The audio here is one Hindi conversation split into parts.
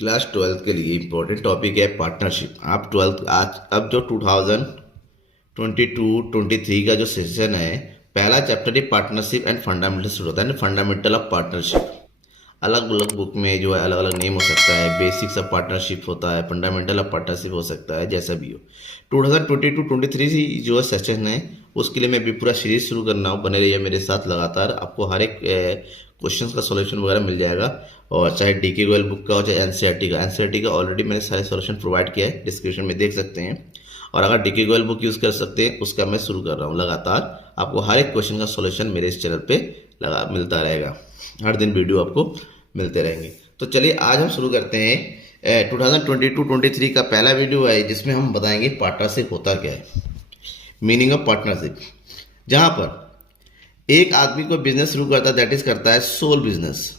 क्लास 12th के लिए इम्पोर्टेंट टॉपिक है पार्टनरशिप। आप 12th आज अब जो 2022-23 का जो सेशन है, पहला chapter he partnership and fundamentals होता है। फंडामेंटल ऑफ पार्टनरशिप अलग अलग बुक में जो है अलग अलग नेम हो सकता है। बेसिक्स ऑफ पार्टनरशिप होता है, फंडामेंटल ऑफ पार्टनरशिप हो सकता है, जैसा भी हो। 2022-23 जो है सेशन है उसके लिए मैं भी पूरा सीरीज शुरू करना हूँ। बने रहिए मेरे साथ लगातार, आपको हर एक क्वेश्चन का सॉल्यूशन वगैरह मिल जाएगा। और चाहे डीके गोयल बुक का हो चाहे एनसीईआरटी का ऑलरेडी मैंने सारे सॉल्यूशन प्रोवाइड किया है, डिस्क्रिप्शन में देख सकते हैं। और अगर डीके गोयल बुक यूज़ कर सकते हैं, उसका मैं शुरू कर रहा हूँ लगातार। आपको हर एक क्वेश्चन का सॉल्यूशन मेरे इस चैनल पे मिलता रहेगा, हर दिन वीडियो आपको मिलते रहेंगे। तो चलिए आज हम शुरू करते हैं 2022-23 का पहला वीडियो है, जिसमें हम बताएंगे पार्टनरशिप होता क्या है, मीनिंग ऑफ पार्टनरशिप। जहां पर एक आदमी को बिजनेस शुरू करता है, दैट इज करता है सोल बिजनेस,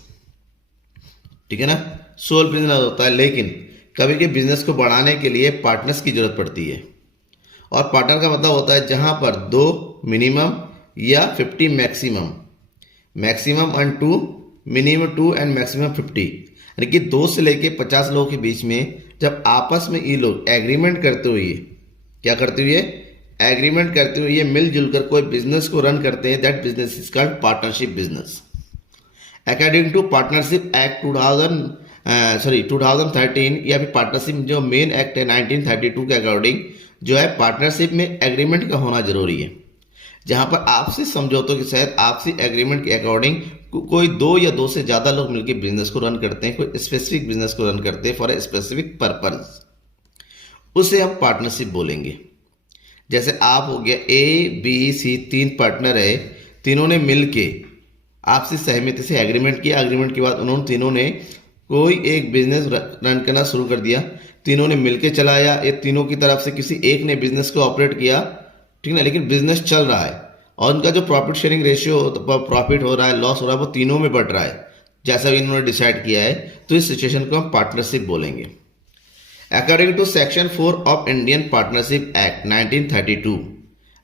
ठीक है ना। सोल बिजनेस होता है, लेकिन कभी के बिजनेस को बढ़ाने के लिए पार्टनर्स की जरूरत पड़ती है। और पार्टनर का मतलब होता है जहां पर 2 मिनिमम या 50 maximum and 2 minimum 2 and maximum 50, यानी कि 2 से लेके 50 लोगों के बीच में जब आपस में ये लोग एग्रीमेंट करते हुए, क्या करते हुए, एग्रीमेंट करते हुए मिलजुल कर कोई बिजनेस को रन करते हैं, that business is called partnership business. According to partnership act 2013 या फिर पार्टनरशिप जो मेन एक्ट है 1932 के अकॉर्डिंग जो है पार्टनरशिप में एग्रीमेंट का होना जरूरी है। जहां पर आपसी समझौतों के साथ आपसी एग्रीमेंट के अकॉर्डिंग कोई 2 या 2 से ज्यादा लोग मिलकर बिजनेस को रन करते हैं, कोई स्पेसिफिक बिजनेस को रन करते हैं फॉर ए स्पेसिफिक पर्पज, उसे हम पार्टनरशिप बोलेंगे। जैसे आप हो गया ABC 3 पार्टनर है, तीनों ने मिलके आपसी सहमति से एग्रीमेंट किया। एग्रीमेंट के बाद उन्होंने तीनों ने कोई एक बिजनेस रन करना शुरू कर दिया, तीनों ने मिलके चलाया। ये तीनों की तरफ से किसी एक ने बिजनेस को ऑपरेट किया, ठीक है, लेकिन बिजनेस चल रहा है और उनका जो प्रॉफिट शेयरिंग रेशियो, प्रॉफिट हो रहा है, लॉस हो रहा है, वो तीनों में बढ़ रहा है जैसा भी इन्होंने डिसाइड किया है। तो इस सिचुएशन को हम पार्टनरशिप बोलेंगे। According to section 4 of Indian partnership act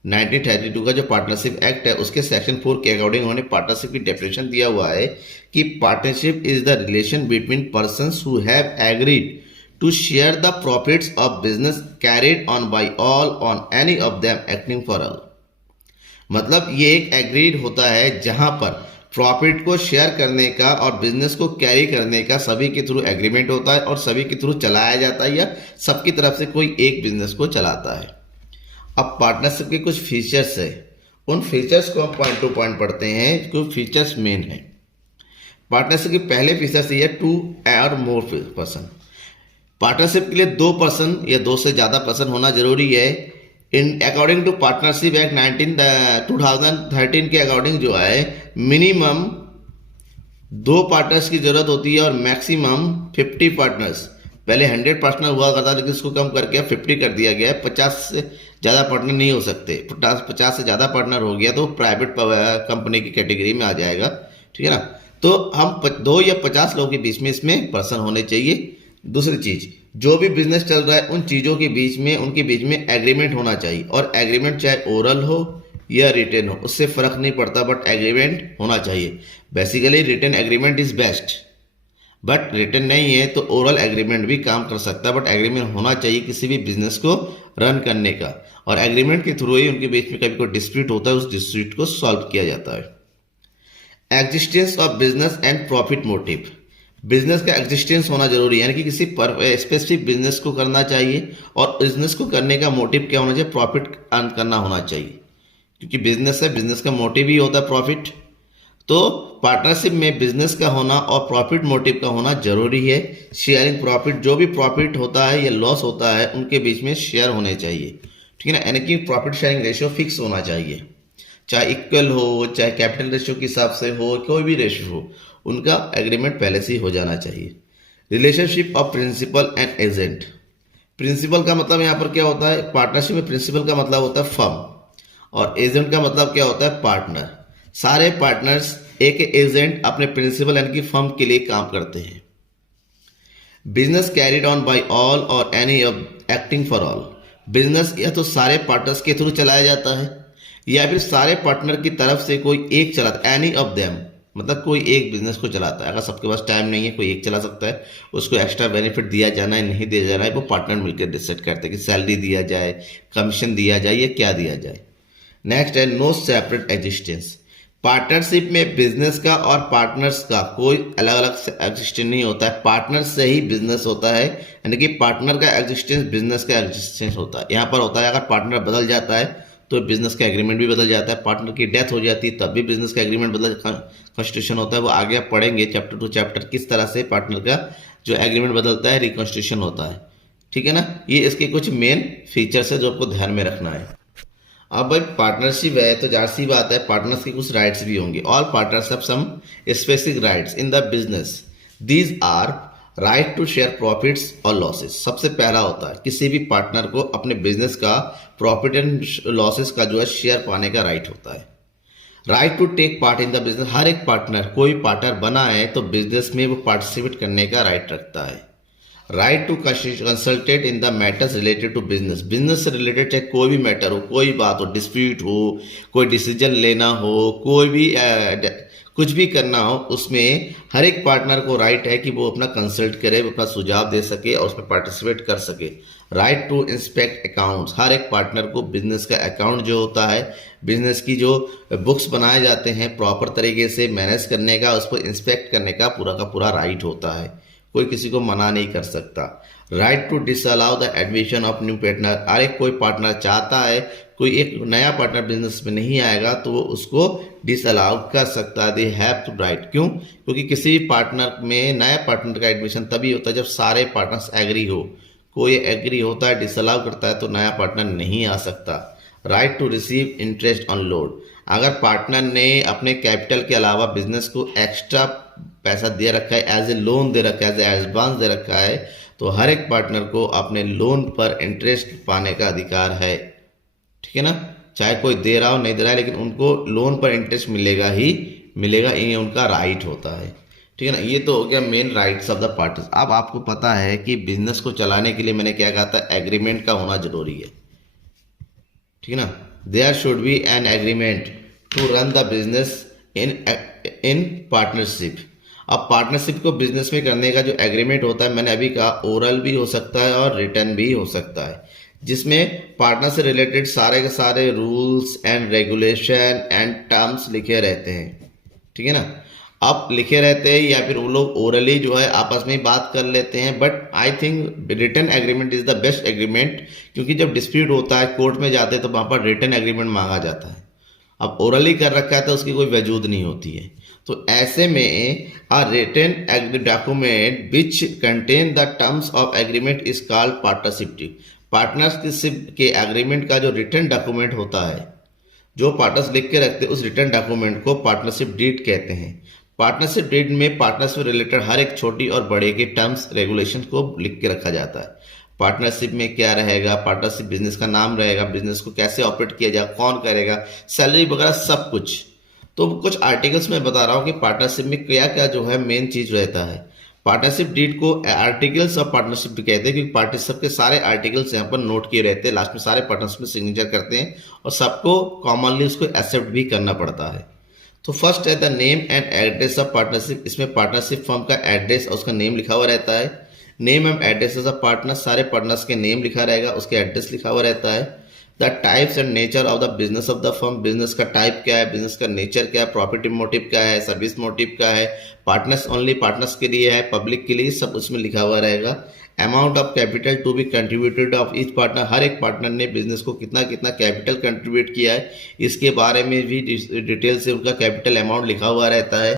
1932 का जो पार्टनरशिप एक्ट है उसके सेक्शन 4 के अकॉर्डिंग उन्होंने पार्टनरशिप की डेफिनेशन दिया हुआ है कि partnership is the relation between persons who have agreed to share the profits of business carried on by all on any of them acting for all। मतलब ये एक एग्रीड होता है जहां पर प्रॉफिट को शेयर करने का और बिजनेस को कैरी करने का सभी के थ्रू एग्रीमेंट होता है और सभी के थ्रू चलाया जाता है या सबकी तरफ से कोई एक बिजनेस को चलाता है। अब पार्टनरशिप के कुछ फीचर्स है, उन फीचर्स को हम पॉइंट टू पॉइंट पढ़ते हैं। कुछ फीचर्स मेन है पार्टनरशिप के। पहले फीचर्स ये 2 और मोर पर्सन। पार्टनरशिप के लिए 2 पर्सन या 2 से ज्यादा पर्सन होना जरूरी है। In according to partnership act 2013 के अकॉर्डिंग जो है मिनिमम 2 पार्टनर्स की जरूरत होती है और मैक्सिमम 50 पार्टनर्स। पहले 100 पार्टनर हुआ करता, लेकिन इसको कम करके 50 कर दिया गया है। 50 से ज्यादा पार्टनर नहीं हो सकते। 50 से ज्यादा पार्टनर हो गया तो प्राइवेट कंपनी की कैटेगरी में आ जाएगा, ठीक है ना। तो हम 2 या 50 लोगों के बीच में इसमें पर्सन होने चाहिए। दूसरी चीज, जो भी बिजनेस चल रहा है उन चीजों के बीच में, उनके बीच में एग्रीमेंट होना चाहिए। और एग्रीमेंट चाहे ओरल हो या रिटन हो, उससे फर्क नहीं पड़ता, बट एग्रीमेंट होना चाहिए। Basically written agreement is best, but written नहीं है तो ओरल एग्रीमेंट भी काम कर सकता है, बट एग्रीमेंट होना चाहिए किसी भी बिजनेस को रन करने का। और एग्रीमेंट के थ्रू ही उनके बीच में कभी कोई डिस्प्यूट होता है, उस डिस्प्यूट को सॉल्व किया जाता है। Existence of business and profit motive. Business का एग्जिस्टेंस होना जरूरी है, यानी कि किसी स्पेसिफिक बिजनेस को करना चाहिए और बिजनेस को करने का मोटिव क्या होना चाहिए, प्रॉफिट अर्न करना होना चाहिए, क्योंकि बिजनेस है, बिजनेस का मोटिव ही होता है प्रॉफिट। तो पार्टनरशिप में बिजनेस का होना और प्रॉफिट मोटिव का होना जरूरी है। शेयरिंग प्रॉफिट, जो भी प्रॉफिट होता है या लॉस होता है उनके बीच में शेयर होने चाहिए, ठीक है ना। यानी कि प्रॉफिट शेयरिंग रेशियो फिक्स होना चाहिए, चाहे इक्वल हो, चाहे कैपिटल रेशियो के हिसाब से हो, कोई भी रेशियो हो, उनका एग्रीमेंट पहले से ही हो जाना चाहिए। Relationship of principal and agent. Principal का मतलब यहाँ पर क्या होता है, पार्टनरशिप में प्रिंसिपल का मतलब होता है फर्म और एजेंट का मतलब क्या होता है, पार्टनर। सारे पार्टनर्स एक एजेंट अपने प्रिंसिपल यानी कि फर्म के लिए काम करते हैं। Business carried on by all or any of acting for all. Business या तो सारे पार्टनर्स के थ्रू चलाया जाता है या फिर सारे पार्टनर की तरफ से कोई एक चलाता है, एनी ऑफ देम, मतलब कोई एक बिजनेस को चलाता है। अगर सबके पास टाइम नहीं है, कोई एक चला सकता है, उसको एक्स्ट्रा बेनिफिट दिया जाना है नहीं दिया जाना है, वो पार्टनर मिलकर डिसाइड करते हैं कि सैलरी दिया जाए, कमीशन दिया जाए या क्या दिया जाए। नेक्स्ट है नो सेपरेट एग्जिस्टेंस। पार्टनरशिप में बिजनेस का और पार्टनर्स का कोई अलग अलग एग्जिस्टेंस नहीं होता है। पार्टनर से ही बिजनेस होता है, यानी कि पार्टनर का एग्जिस्टेंस बिजनेस का एग्जिस्टेंस होता है। यहाँ पर होता है अगर पार्टनर बदल जाता है तो बिजनेस का एग्रीमेंट भी बदल जाता है। पार्टनर की डेथ हो जाती है तब भी बिजनेस का एग्रीमेंट बदल कॉन्स्टिट्यूशन होता है। वो आगे आप पढ़ेंगे चैप्टर टू चैप्टर किस तरह से पार्टनर का जो एग्रीमेंट बदलता है, रिकॉन्स्टिट्यूशन होता है। ठीक है ना, ये इसके कुछ मेन फीचर्स है जो आपको ध्यान में रखना है। अब भाई पार्टनरशिप है तो जाहिर सी बात है पार्टनर्स की कुछ राइट्स भी होंगे। All partners have some specific rights in the business. These are right to share profits और लॉसेस। सबसे पहला होता है किसी भी पार्टनर को अपने बिजनेस का प्रॉफिट एंड लॉसेस का जो है शेयर पाने का राइट होता है। Right to take part in the business. हर एक पार्टनर, कोई पार्टनर बना है तो बिजनेस में वो पार्टिसिपेट करने का राइट रखता है। Right to consulted in the matters related to business. Business से रिलेटेड चाहे कोई भी मैटर हो, कोई बात हो, डिस्प्यूट हो, कोई डिसीजन लेना हो, कोई भी कुछ भी करना हो, उसमें हर एक पार्टनर को राइट है कि वो अपना कंसल्ट करे, वो अपना सुझाव दे सके और उसमें पार्टिसिपेट कर सके। Right to inspect accounts. हर एक पार्टनर को बिजनेस का अकाउंट जो होता है, बिजनेस की जो बुक्स बनाए जाते हैं प्रॉपर तरीके से मैनेज करने का, उसको इंस्पेक्ट करने का पूरा राइट होता है। कोई किसी को मना नहीं कर सकता। Right to disallow the admission of new partner. अरे कोई पार्टनर चाहता है कोई एक नया पार्टनर बिजनेस में नहीं आएगा तो वो उसको डिसअलाउ कर सकता है। They have to right. क्यों? क्योंकि किसी भी पार्टनर में नया पार्टनर का एडमिशन तभी होता है जब सारे पार्टनर्स एग्री हो। कोई एग्री होता है, डिसअलाउ करता है तो नया पार्टनर नहीं आ सकता। Right to receive interest on loan. अगर पार्टनर ने अपने कैपिटल के अलावा बिजनेस को एक्स्ट्रा पैसा दे रखा है, एज ए लोन दे रखा है, एज ए एडवांस दे रखा है, तो हर एक पार्टनर को अपने लोन पर इंटरेस्ट पाने का अधिकार है। ठीक है ना, चाहे कोई दे रहा हो नहीं दे रहा है, लेकिन उनको लोन पर इंटरेस्ट मिलेगा ही मिलेगा, ये उनका राइट होता है। ठीक है ना, ये तो हो गया main rights of the parties. अब आपको पता है कि बिजनेस को चलाने के लिए मैंने क्या कहा था, एग्रीमेंट का होना जरूरी है। ठीक है ना, there should be an agreement to run the business in partnership. अब पार्टनरशिप को बिजनेस में करने का जो एग्रीमेंट होता है, मैंने अभी कहा ओरल भी हो सकता है और रिटर्न भी हो सकता है, जिसमें पार्टनर से रिलेटेड सारे के सारे rules and regulation and terms लिखे रहते हैं। ठीक है ना, अब लिखे रहते हैं या फिर वो लोग ओरली जो है आपस में बात कर लेते हैं, but I think return agreement is the best agreement, क्योंकि जब डिस्प्यूट होता है कोर्ट में जाते हैं तो वहाँ पर रिटर्न एग्रीमेंट मांगा जाता है। अब ओरली कर रखा है तो उसकी कोई वजूद नहीं होती है। तो ऐसे में a written document which contain the terms of agreement is called partnership deed. Partnership के एग्रीमेंट का जो रिटन डॉक्यूमेंट होता है, जो पार्टनर्स लिख के रखते हैं, उस रिटन डॉक्यूमेंट को पार्टनरशिप डीड कहते हैं। पार्टनरशिप डीड में पार्टनरशिप रिलेटेड हर एक छोटी और बड़े के टर्म्स रेगुलेशन को लिख के रखा जाता है। पार्टनरशिप में क्या रहेगा, पार्टनरशिप बिजनेस का नाम रहेगा, बिजनेस को कैसे ऑपरेट किया जाए, कौन करेगा, सैलरी वगैरह सब कुछ। तो कुछ आर्टिकल्स में बता रहा हूँ कि पार्टनरशिप में क्या क्या जो है मेन चीज रहता है। पार्टनरशिप डीड को आर्टिकल्स ऑफ पार्टनरशिप भी कहते हैं, क्योंकि पार्टनरशिप के सारे आर्टिकल्स यहाँ पर नोट किए रहते हैं, लास्ट में सारे पार्टनर्स में सिग्नेचर करते हैं और सबको कॉमनली उसको एक्सेप्ट भी करना पड़ता है। तो फर्स्ट है the name and address of partnership. इसमें पार्टनरशिप फर्म का एड्रेस और उसका नेम लिखा हुआ रहता है। Name and address of partner, सारे पार्टनर्स के नेम लिखा रहेगा, उसके एड्रेस लिखा हुआ रहता है। The types and nature of the business of the firm. Business का टाइप क्या है, बिजनेस का नेचर क्या है, प्रॉफिट मोटिव क्या है, सर्विस मोटिव क्या है, पार्टनर्स ओनली पार्टनर्स के लिए है, पब्लिक के लिए, सब उसमें लिखा हुआ रहेगा। Amount of capital to be contributed of each partner. हर एक पार्टनर ने बिजनेस को कितना कितना कैपिटल कंट्रीब्यूट किया है, इसके बारे में भी डिटेल से उनका कैपिटल अमाउंट लिखा हुआ रहता है।